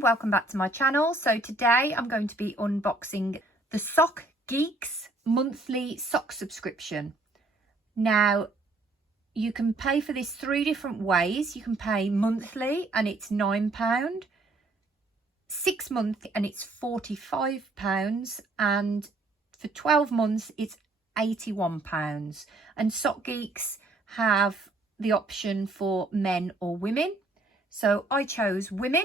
welcome back to my channel. So today I'm going to be unboxing the Sock Geeks monthly sock subscription. Now you can pay for this 3 different ways. You can pay monthly and it's £9, 6 months and it's £45, and for 12 months it's £81. And Sock Geeks have the option for men or women, so I chose women,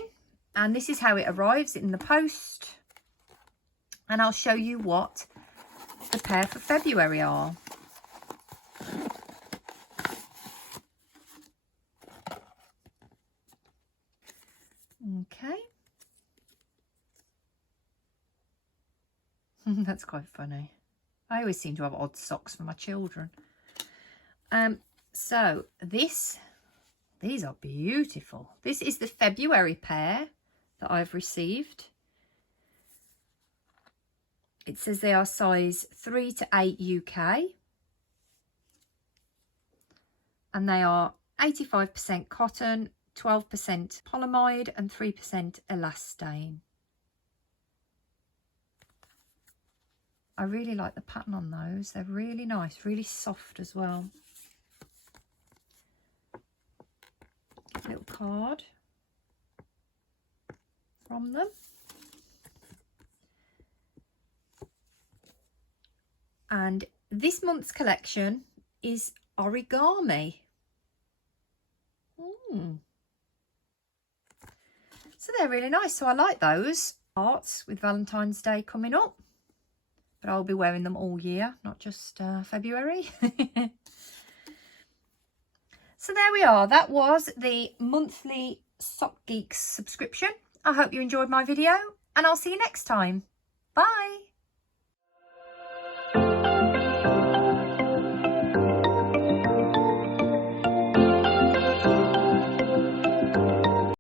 and this is how it arrives in the post, and I'll show you what the pair for February are. Okay. That's quite funny. I always seem to have odd socks for my children. So these are beautiful. This is the February pair that I've received. It says they are size 3 to 8 UK. And they are 85% cotton, 12% polyamide and 3% elastane. I really like the pattern on those. They're really nice, really soft as well. Little card from them. And this month's collection is Origami. So they're really nice. So I like those. Hearts with Valentine's Day coming up. But I'll be wearing them all year, not just February. So there we are. That was the monthly Sock Geeks subscription. I hope you enjoyed my video, and I'll see you next time. Bye.